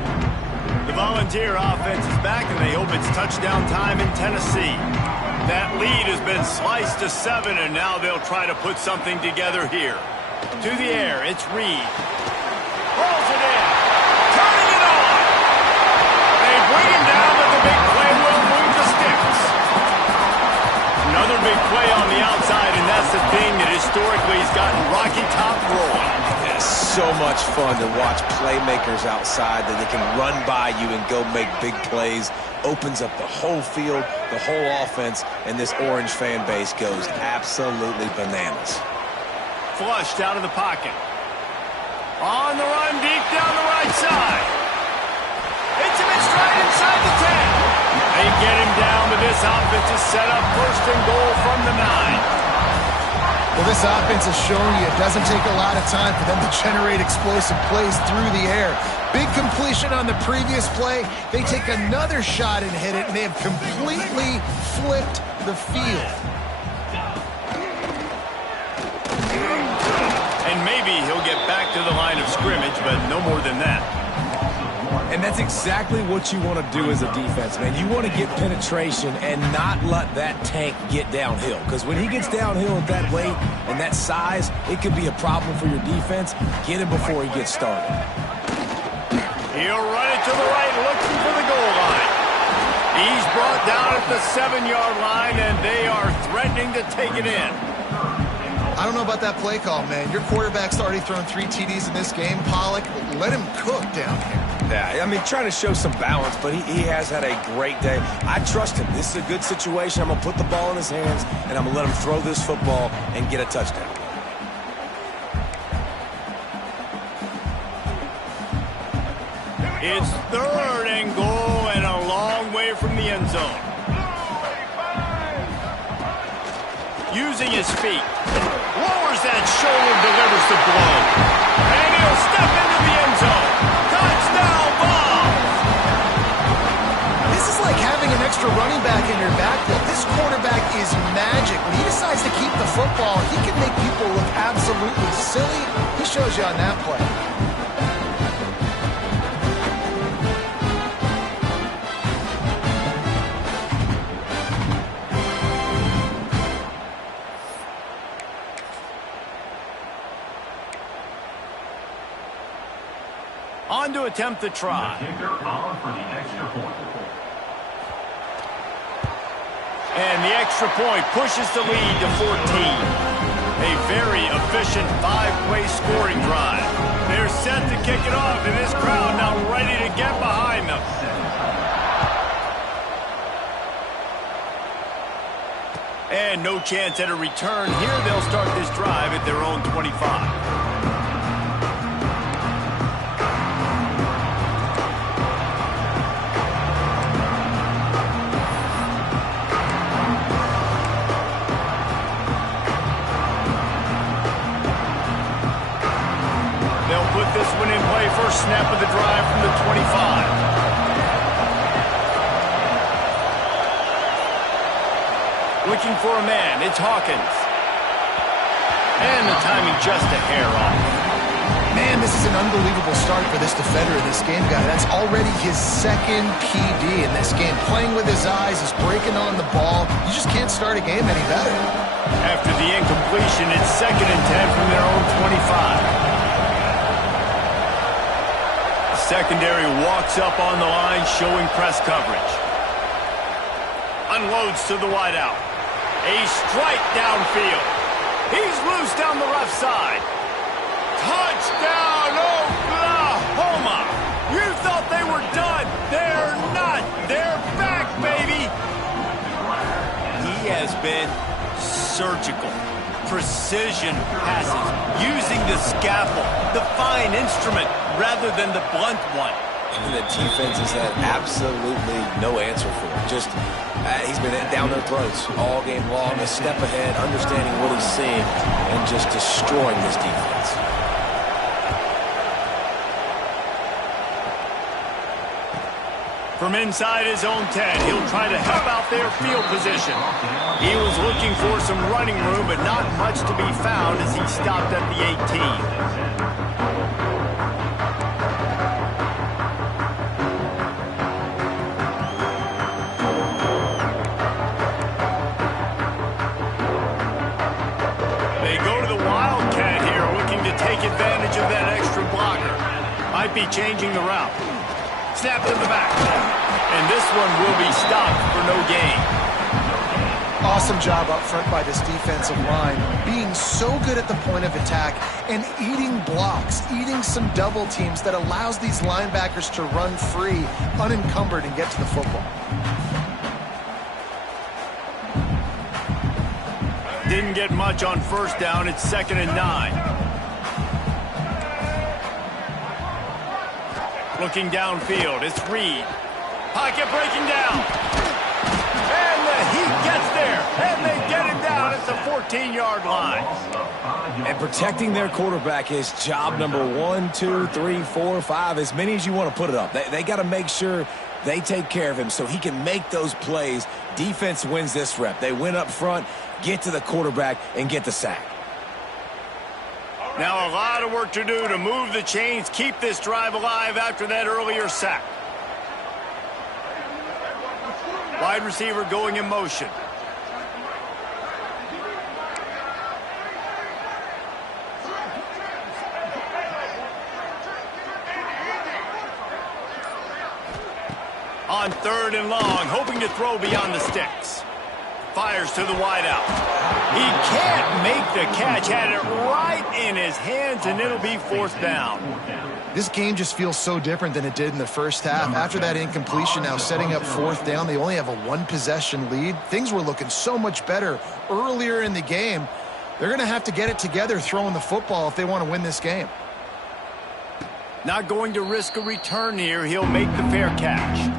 The Volunteer offense is back, and they hope it's touchdown time in Tennessee. That lead has been sliced to 7, and now they'll try to put something together here. To the air, it's Reed. Rolls it in. Turning it on. They bring him down, but the big play will move the sticks. Another big play on the outside, and that's the thing that historically has gotten Rocky Top rolling. It's so much fun to watch playmakers outside that they can run by you and go make big plays. Opens up the whole field, the whole offense, and this Orange fan base goes absolutely bananas. Flushed out of the pocket. On the run, deep down the right side. Hits him in stride inside the 10. They get him down, but this offense is set up first and goal from the 9. Well, this offense is showing you it doesn't take a lot of time for them to generate explosive plays through the air. Big completion on the previous play. They take another shot and hit it, and they have completely flipped the field. And maybe he'll get back to the line of scrimmage, but no more than that. And that's exactly what you want to do as a defense, man. You want to get penetration and not let that tank get downhill. Because when he gets downhill at that weight and that size, it could be a problem for your defense. Get him before he gets started. He'll run it to the right, looking for the goal line. He's brought down at the 7-yard line, and they are threatening to take it in. I don't know about that play call, man. Your quarterback's already thrown 3 TDs in this game. Pollock, let him cook down here. Yeah, I mean, trying to show some balance, but he has had a great day. I trust him. This is a good situation. I'm going to put the ball in his hands, and I'm going to let him throw this football and get a touchdown. It's 3rd and goal and a long way from the end zone. using his feet. Lowers that shoulder, delivers the blow. And he'll step into the end zone. Touchdown ball! This is like having an extra running back in your backfield. This quarterback is magic. When he decides to keep the football, he can make people look absolutely silly. He shows you on that play. On to attempt the try. And the extra point pushes the lead to 14. A very efficient 5-play scoring drive. They're set to kick it off, and this crowd now ready to get behind them. And no chance at a return here. They'll start this drive at their own 25. This one in play, first snap of the drive from the 25. Looking for a man, it's Hawkins. And the timing just a hair off. Man, this is an unbelievable start for this defender in this game, guy. That's already his second PD in this game. Playing with his eyes, he's breaking on the ball. You just can't start a game any better. After the incompletion, it's 2nd and 10 from their own 25. Secondary walks up on the line, showing press coverage. Unloads to the wideout. A strike downfield. He's loose down the left side. Touchdown, Oklahoma! You thought they were done. They're not. They're back, baby. He has been surgical. Precision passes, using the scalpel, the fine instrument, rather than the blunt one. And the defense has had absolutely no answer for him. Just, he's been down their throats all game long, a step ahead, understanding what he's seeing, and just destroying this defense. From inside his own 10, he'll try to help out their field position. He was looking for some running room, but not much to be found as he stopped at the 18. They go to the Wildcat here, looking to take advantage of that extra blocker. Might be changing the route. Snap to the back. And this one will be stopped for no gain. Awesome job up front by this defensive line. Being so good at the point of attack and eating blocks, eating some double teams that allows these linebackers to run free, unencumbered, and get to the football. Didn't get much on first down. It's 2nd and 9. Looking downfield, it's Reed. Pocket breaking down. And he gets there. And they get him down at the 14-yard line. And protecting their quarterback is job number 1, 2, 3, 4, 5, as many as you want to put it up. They got to make sure they take care of him so he can make those plays. Defense wins this rep. They win up front, get to the quarterback, and get the sack. Now a lot of work to do to move the chains, keep this drive alive after that earlier sack. Wide receiver going in motion. On 3rd and long, hoping to throw beyond the sticks. Fires to the wideout. He can't make the catch. Had it right in his hands, and it'll be 4th down. This game just feels so different than it did in the first half. After that incompletion, now setting up 4th down, they only have a 1-possession lead. Things were looking so much better earlier in the game. They're going to have to get it together throwing the football if they want to win this game. Not going to risk a return here. He'll make the fair catch.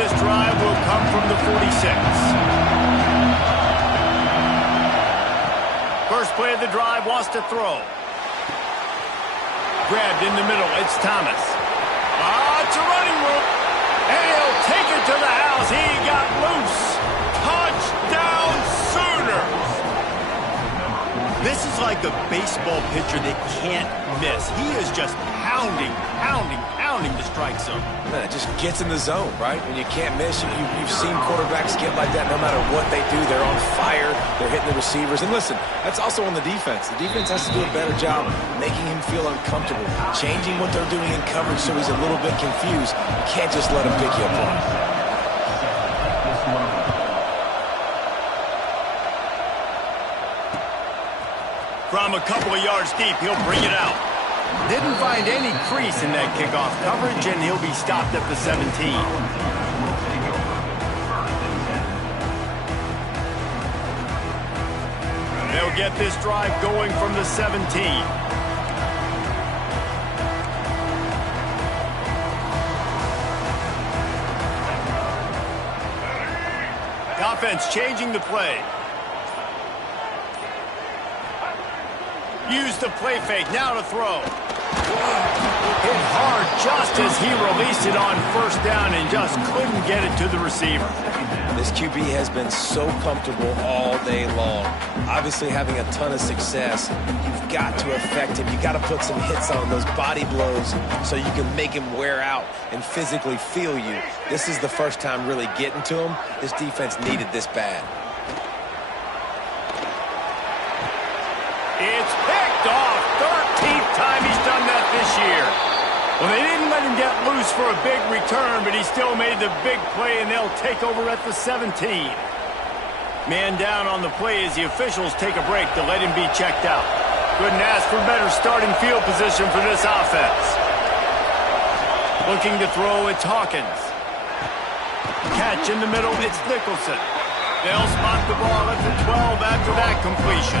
this drive will come from the 46. First play of the drive, wants to throw. Grabbed in the middle, it's Thomas. It's a running route. And he'll take it to the house. He got loose. Touchdown Sooners. This is like a baseball pitcher that can't miss. He is just pounding the strike zone. Yeah, it just gets in the zone, right? When you can't miss, you've seen quarterbacks get like that no matter what they do. They're on fire. They're hitting the receivers. And listen, that's also on the defense. The defense has to do a better job making him feel uncomfortable, changing what they're doing in coverage so he's a little bit confused. You can't just let him pick you apart. From a couple of yards deep, he'll bring it out. Didn't find any crease in that kickoff coverage, and he'll be stopped at the 17. They'll get this drive going from the 17. The offense changing the play. Use the play fake, now to throw. Hit hard just as he released it on first down and just couldn't get it to the receiver. This QB has been so comfortable all day long. Obviously having a ton of success. You've got to affect him. You've got to put some hits on those body blows so you can make him wear out and physically feel you. This is the first time really getting to him. This defense needed this bad. It's picked off. 13th time he's done that this year. Well, they didn't let him get loose for a big return, but he still made the big play, and they'll take over at the 17. Man down on the play as the officials take a break to let him be checked out. Couldn't ask for better starting field position for this offense. Looking to throw, it's Hawkins. Catch in the middle, it's Nicholson. They'll spot the ball at the 12 after that completion.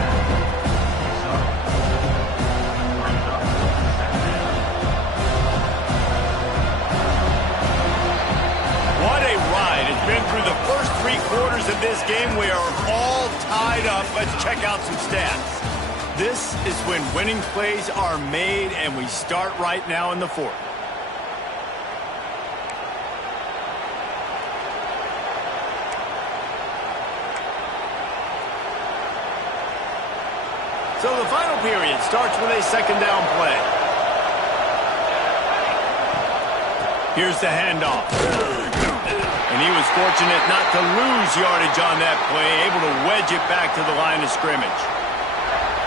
What a ride. It's been through the first 3 quarters of this game. We are all tied up. Let's check out some stats. This is when winning plays are made, and we start right now in the 4th. So the final period starts with a second down play. Here's the handoff. And he was fortunate not to lose yardage on that play, able to wedge it back to the line of scrimmage.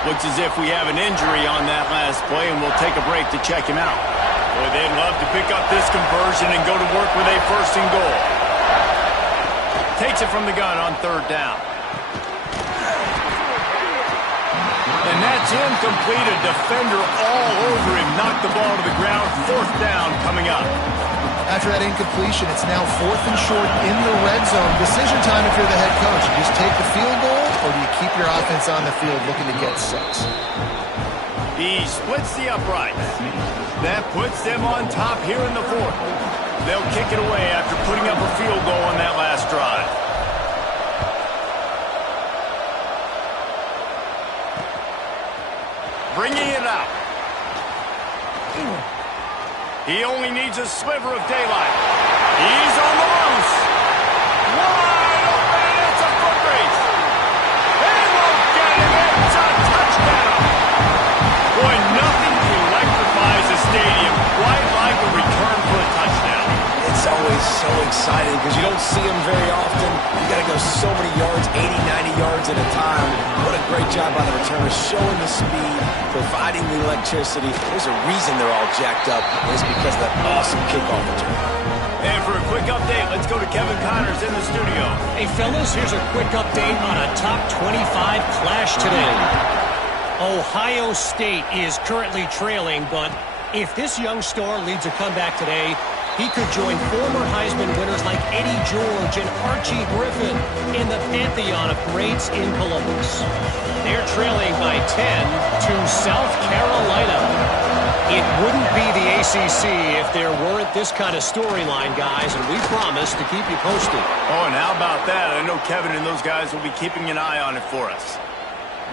Looks as if we have an injury on that last play, and we'll take a break to check him out. Boy, they'd love to pick up this conversion and go to work with a 1st and goal. Takes it from the gun on 3rd down. And that's incomplete. A defender all over him. Knocked the ball to the ground. 4th down coming up. After that incompletion, it's now 4th and short in the red zone. Decision time if you're the head coach. You just take the field goal, or do you keep your offense on the field looking to get 6? He splits the uprights. That puts them on top here in the 4th. They'll kick it away after putting up a field goal on that last drive. Bringing it out. He only needs a sliver of daylight. He's on the loose. Wide open. It's a foot race. They won't get him. It's a touchdown. Boy, nothing electrifies a stadium quite like a return for a touchdown. It's always so exciting because you don't see them very often. You got to go so many yards, 80, 90 yards at a time. What a great job by the returner, showing the speed, providing the electricity. There's a reason they're all jacked up, and it's because of that awesome kickoff return. And for a quick update, let's go to Kevin Connors in the studio. Hey, fellas, here's a quick update on a top 25 clash today. Ohio State is currently trailing, but if this young star leads a comeback today, he could join former Heisman winners like Eddie George and Archie Griffin in the pantheon of greats in Columbus. They're trailing by 10 to South Carolina. It wouldn't be the ACC if there weren't this kind of storyline, guys, and we promise to keep you posted. Oh, and how about that? I know Kevin and those guys will be keeping an eye on it for us.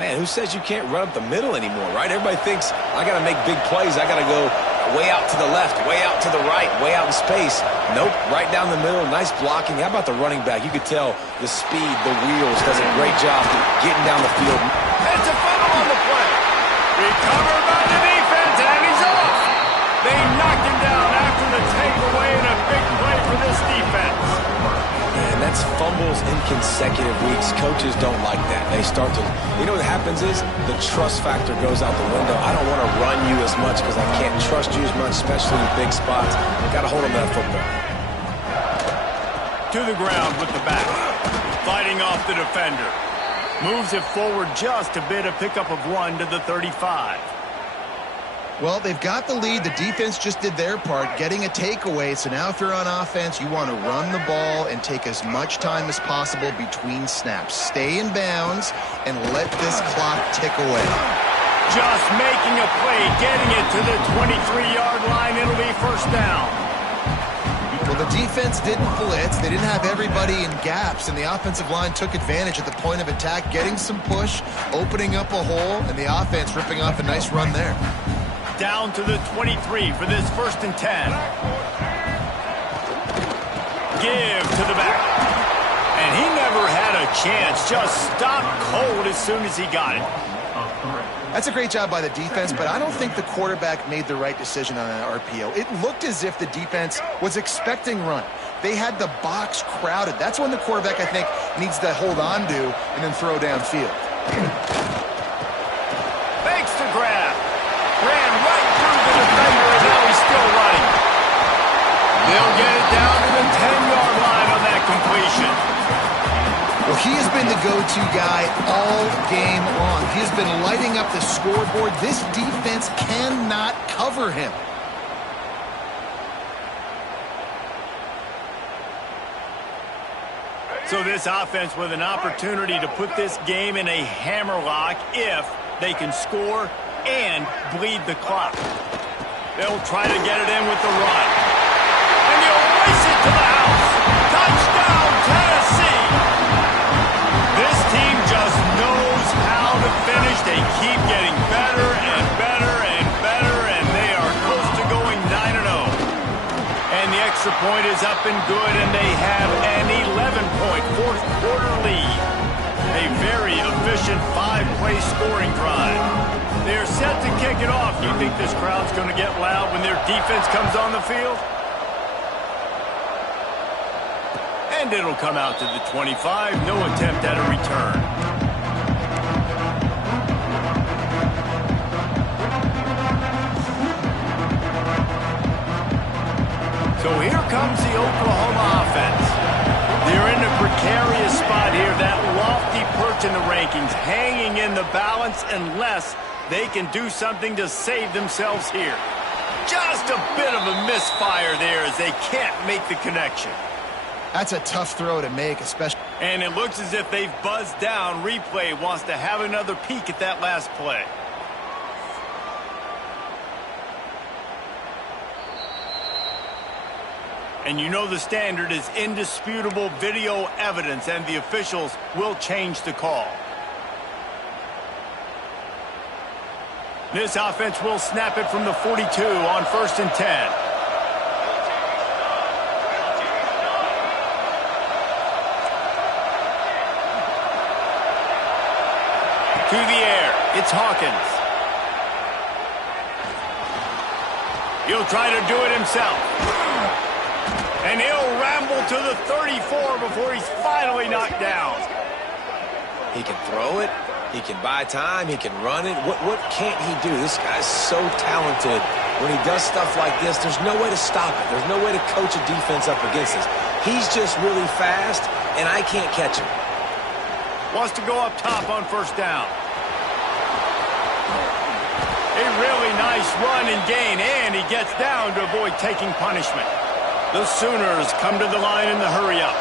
Man, who says you can't run up the middle anymore, right? Everybody thinks, I got to make big plays. I got to go way out to the left, way out to the right, way out in space. Nope, right down the middle. Nice blocking. How about the running back? You could tell the speed, the wheels, does a great job getting down the field. It's a fumble on the play. Recovered by the defense, and he's off. They knocked him down after the takeaway, and a big play for this defense. Man, that's fumbles in consecutive weeks. Coaches don't like that. They start to, you know what happens is the trust factor goes out the window. I don't want to run you as much because I can't trust you as much, especially in big spots. Got to hold on to that football. To the ground with the back. Fighting off the defender. Moves it forward just a bit, a pickup of 1 to the 35. Well, they've got the lead. The defense just did their part, getting a takeaway. So now if you're on offense, you want to run the ball and take as much time as possible between snaps. Stay in bounds and let this clock tick away. Just making a play, getting it to the 23-yard line. It'll be first down. Well, the defense didn't blitz. They didn't have everybody in gaps, and the offensive line took advantage at the point of attack, getting some push, opening up a hole, and the offense ripping off a nice run there. Down to the 23 for this 1st and 10. Give to the back. And he never had a chance. Just stopped cold as soon as he got it. That's a great job by the defense, but I don't think the quarterback made the right decision on that RPO. It looked as if the defense was expecting run. They had the box crowded. That's when the quarterback, I think, needs to hold on to and then throw downfield. Fakes the grab. Ran right through the defender, and now he's still running. They'll get it down to the 10-yard line on that completion. Well, he has been the go-to guy all game long. He has been lighting up the scoreboard. This defense cannot cover him. So this offense with an opportunity to put this game in a hammerlock if they can score and bleed the clock. They'll try to get it in with the run. And he'll race it to the house. Touchdown, Tennessee! This team just knows how to finish. They keep getting better and better and better, and they are close to going 9-0. And the extra point is up and good, and they have an 11-point fourth-quarter lead. A very efficient 5-play scoring drive. They're set to kick it off. Do you think this crowd's going to get loud when their defense comes on the field? And it'll come out to the 25. No attempt at a return. So here comes the Oklahoma offense. They're in a precarious spot here, that lofty perch in the rankings, hanging in the balance unless they can do something to save themselves here. Just a bit of a misfire there as they can't make the connection. That's a tough throw to make, especially. And it looks as if they've buzzed down. Replay wants to have another peek at that last play. And you know the standard is indisputable video evidence, and the officials will change the call. This offense will snap it from the 42 on 1st and 10. To the air, it's Hawkins. He'll try to do it himself. And he'll ramble to the 34 before he's finally knocked down. He can throw it. He can buy time. He can run it. What can't he do? This guy's so talented. When he does stuff like this, there's no way to stop it. There's no way to coach a defense up against this. He's just really fast, and I can't catch him. Wants to go up top on 1st down. A really nice run and gain, and he gets down to avoid taking punishment. The Sooners come to the line in the hurry-up.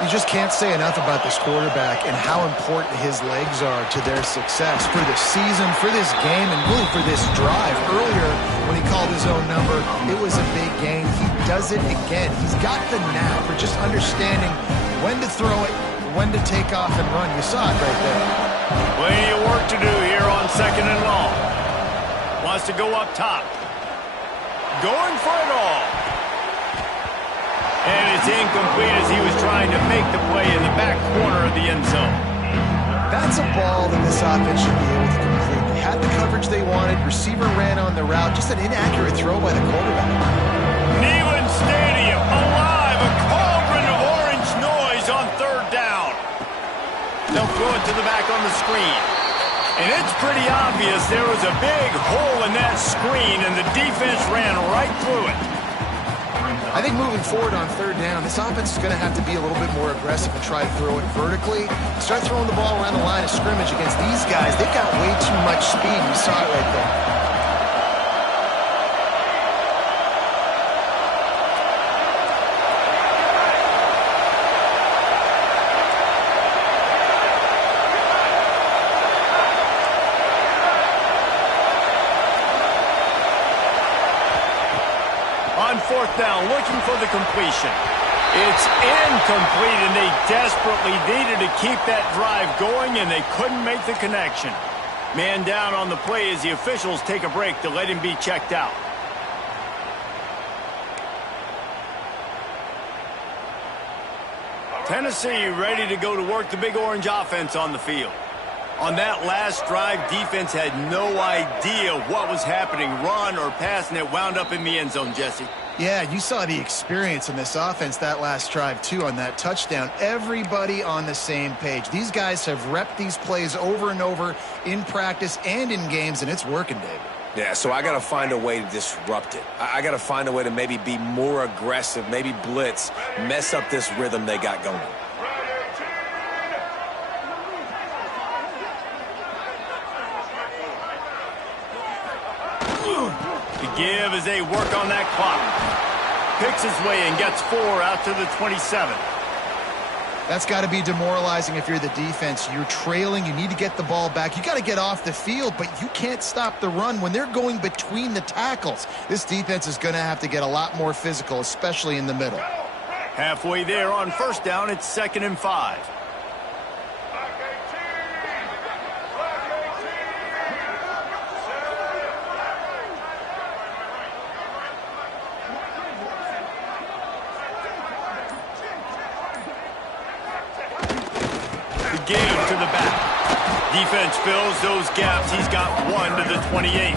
You just can't say enough about this quarterback and how important his legs are to their success for the season, for this game, and really for this drive. Earlier, when he called his own number, it was a big gain. He does it again. He's got the knack for just understanding when to throw it, when to take off and run. You saw it right there. Plenty of work to do here on 2nd and long. Wants to go up top. Going for it all. And it's incomplete as he was trying to make the play in the back corner of the end zone. That's a ball that this offense should be able to complete. They had the coverage they wanted. Receiver ran on the route. Just an inaccurate throw by the quarterback. Neyland Stadium alive. A cauldron of orange noise on 3rd down. They'll throw it to the back on the screen. And it's pretty obvious there was a big hole in that screen, and the defense ran right through it. I think moving forward on 3rd down, this offense is going to have to be a little bit more aggressive and try to throw it vertically. Start throwing the ball around the line of scrimmage against these guys. They've got way too much speed. We saw it right there. On 4th down, looking for the completion. It's incomplete, and they desperately needed to keep that drive going, and they couldn't make the connection. Man down on the play as the officials take a break to let him be checked out. Tennessee ready to go to work the Big Orange offense on the field. On that last drive, defense had no idea what was happening, run or pass, and it wound up in the end zone, Jesse. Yeah, you saw the experience in this offense that last drive, too, on that touchdown. Everybody on the same page. These guys have repped these plays over and over in practice and in games, and it's working, David. Yeah, so I got to find a way to disrupt it. I got to find a way to maybe be more aggressive, maybe blitz, mess up this rhythm they got going. Give as they work on that clock. Picks his way and gets 4 out to the 27. That's got to be demoralizing if you're the defense. You're trailing. You need to get the ball back. You got to get off the field, but you can't stop the run when they're going between the tackles. This defense is going to have to get a lot more physical, especially in the middle. Halfway there on 1st down, it's 2nd and 5. Give to the back. Defense fills those gaps. He's got 1 to the 28.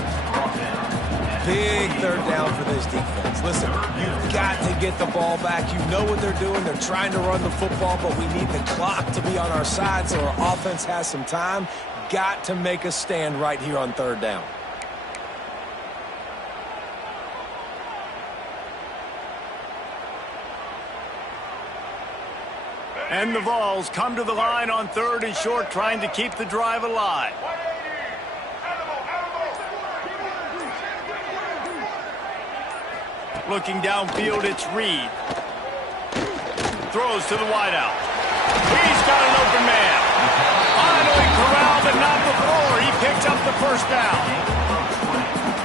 Big 3rd down for this defense. Listen, you've got to get the ball back. You know what they're doing. They're trying to run the football, but we need the clock to be on our side so our offense has some time. Got to make a stand right here on 3rd down. And the Vols come to the line on 3rd and short, trying to keep the drive alive. Looking downfield, it's Reed. Throws to the wideout. He's got an open man. Finally corralled, but not before. He picks up the 1st down.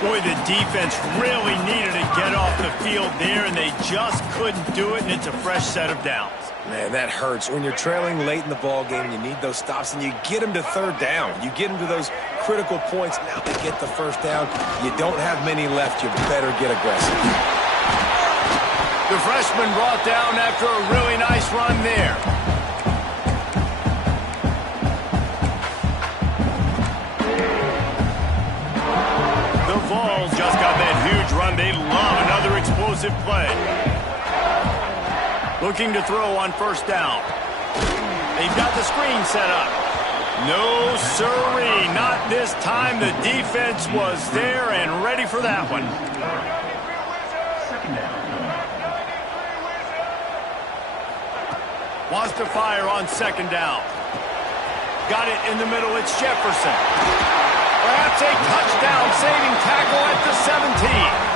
Boy, the defense really needed to get off the field there, and they just couldn't do it, and it's a fresh set of downs. Man, that hurts. When you're trailing late in the ball game, you need those stops, and you get them to 3rd down. You get them to those critical points. Now they get the 1st down. You don't have many left. You better get aggressive. The freshman brought down after a really nice run there. The Vols just got that huge run. They love another explosive play. Looking to throw on 1st down. They've got the screen set up. No siree, not this time. The defense was there and ready for that one. Wants to fire on 2nd down. Got it in the middle. It's Jefferson. Perhaps a touchdown saving tackle at the 17.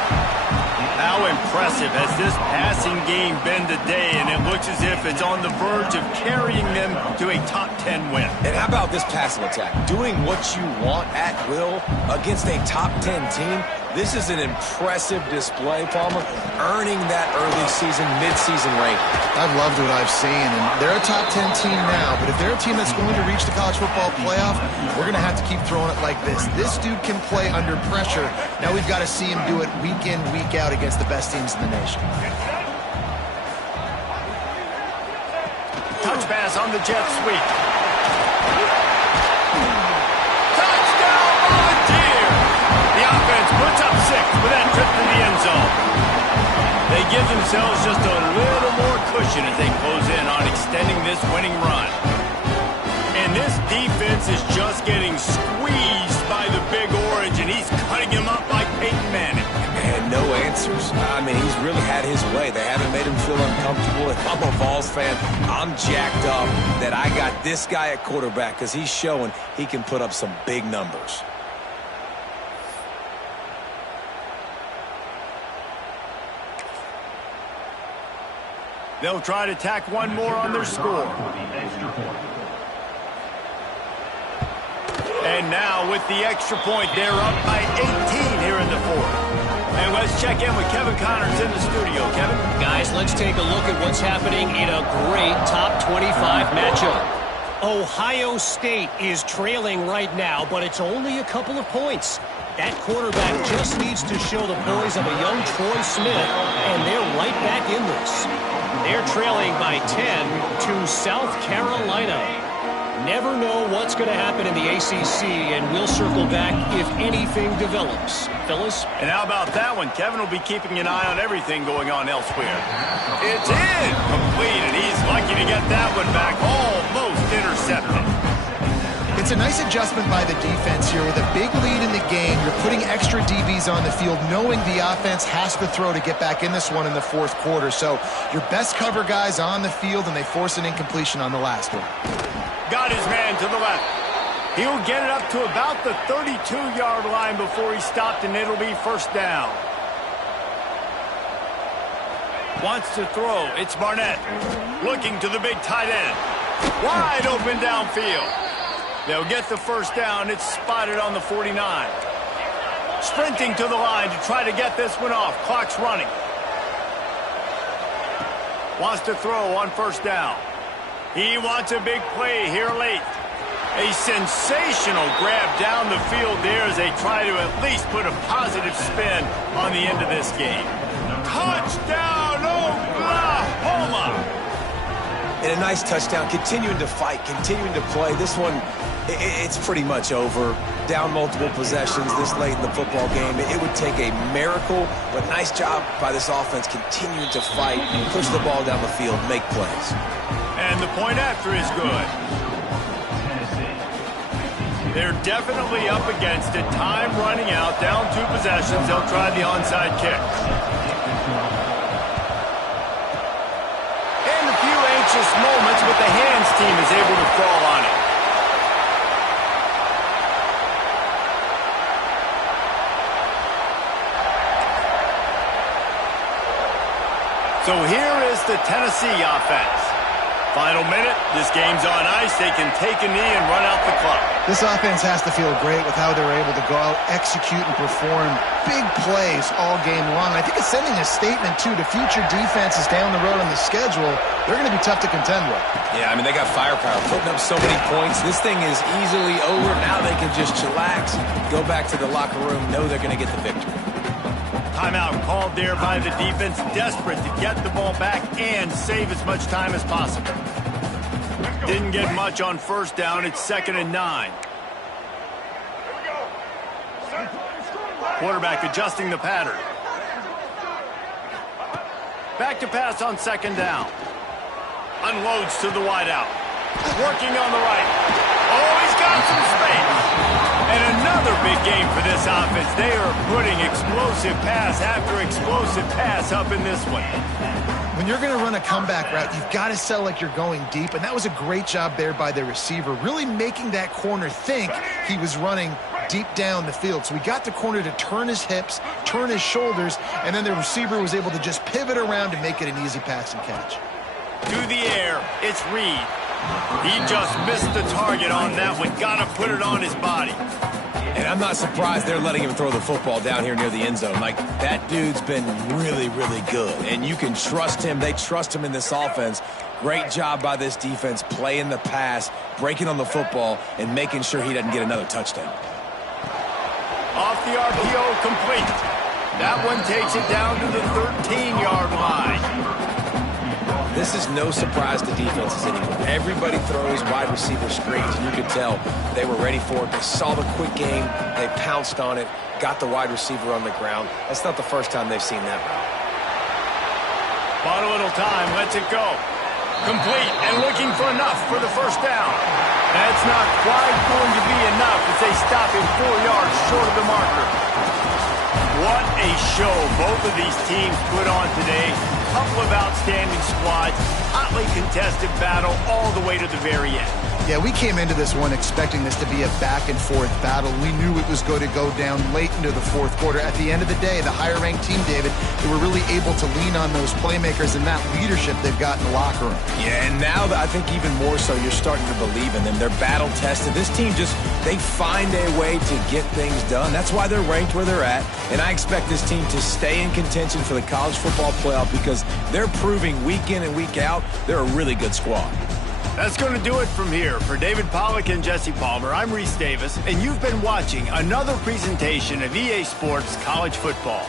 How impressive has this passing game been today, and it looks as if it's on the verge of carrying them to a top 10 win. And how about this passing attack? Doing what you want at will against a top 10 team. This is an impressive display, Palmer, earning that early season, mid-season ranking. I've loved what I've seen, and they're a top 10 team now, but if they're a team that's going to reach the college football playoff, we're going to have to keep throwing it like this. This dude can play under pressure. Now we've got to see him do it week in, week out against the best teams in the nation. Touch pass on the jet sweep. Puts up 6 with that trip to the end zone. They give themselves just a little more cushion as they close in on extending this winning run. And this defense is just getting squeezed by the Big Orange, and he's cutting him up like Peyton Manning. And no answers. I mean, he's really had his way. They haven't made him feel uncomfortable. If I'm a Vols fan, I'm jacked up that I got this guy at quarterback because he's showing he can put up some big numbers. They'll try to tack one more on their score. And now with the extra point, they're up by 18 here in the fourth. And let's check in with Kevin Connors in the studio. Kevin? Guys, let's take a look at what's happening in a great top 25 matchup. Ohio State is trailing right now, but it's only a couple of points. That quarterback just needs to show the poise of a young Troy Smith, and they're right back in this. They're trailing by 10 to South Carolina. Never know what's going to happen in the ACC, and we'll circle back if anything develops. Phyllis? And how about that one? Kevin will be keeping an eye on everything going on elsewhere. It's incomplete, and he's lucky to get that one back. Almost intercepted. It's a nice adjustment by the defense here. With a big lead in the game, you're putting extra DBs on the field, knowing the offense has to throw to get back in this one in the fourth quarter. So your best cover guys on the field, and they force an incompletion on the last one. Got his man to the left. He'll get it up to about the 32-yard line before he stopped, and it'll be first down. Wants to throw. It's Barnett. Looking to the big tight end. Wide open downfield. They'll get the first down. It's spotted on the 49. Sprinting to the line to try to get this one off. Clock's running. Wants to throw on first down. He wants a big play here late. A sensational grab down the field there as they try to at least put a positive spin on the end of this game. Touchdown, Oklahoma! And a nice touchdown, continuing to fight, continuing to play. This one, it's pretty much over. Down multiple possessions this late in the football game. It would take a miracle, but nice job by this offense continuing to fight, push the ball down the field, make plays. And the point after is good. They're definitely up against it. Time running out, down 2 possessions. They'll try the onside kick. And a few anxious moments, but the hands team is able to fall on it. So here is the Tennessee offense. Final minute, this game's on ice. They can take a knee and run out the clock. This offense has to feel great with how they're able to go out, execute, and perform big plays all game long. I think it's sending a statement, too, to future defenses down the road on the schedule. They're going to be tough to contend with. Yeah, I mean, they got firepower, putting up so many points. This thing is easily over. Now they can just chillax, go back to the locker room, know they're going to get the victory. Timeout called there by the defense, desperate to get the ball back and save as much time as possible. Didn't get much on first down. It's 2nd and 9. Quarterback adjusting the pattern. Back to pass on 2nd down. Unloads to the wideout. Working on the right. Oh, he's got some space. And another big game for this offense. They are putting explosive pass after explosive pass up in this one. When you're going to run a comeback route, you've got to sell like you're going deep, and that was a great job there by the receiver, really making that corner think he was running deep down the field. So we got the corner to turn his hips, turn his shoulders, and then the receiver was able to just pivot around and make it an easy pass and catch. To the air, it's Reed. He just missed the target on that one. Got to put it on his body. And I'm not surprised they're letting him throw the football down here near the end zone. Like, that dude's been really, really good. And you can trust him. They trust him in this offense. Great job by this defense playing the pass, breaking on the football, and making sure he doesn't get another touchdown. Off the RPO, complete. That one takes it down to the 13-yard line. This is no surprise to defenses anymore. Everybody throws wide receiver screens, and you could tell they were ready for it. They saw the quick game. They pounced on it, got the wide receiver on the ground. That's not the first time they've seen that route. Bought a little time, lets it go. Complete and looking for enough for the first down. That's not quite going to be enough as they stop him 4 yards short of the marker. What a show both of these teams put on today. Couple of outstanding squads, hotly contested battle all the way to the very end. Yeah, we came into this one expecting this to be a back-and-forth battle. We knew it was going to go down late into the fourth quarter. At the end of the day, the higher-ranked team, David, they were really able to lean on those playmakers and that leadership they've got in the locker room. Yeah, and now I think even more so, you're starting to believe in them. They're battle-tested. This team they find a way to get things done. That's why they're ranked where they're at. And I expect this team to stay in contention for the college football playoff because they're proving week in and week out they're a really good squad. That's going to do it from here. For David Pollack and Jesse Palmer, I'm Reese Davis, and you've been watching another presentation of EA Sports College Football.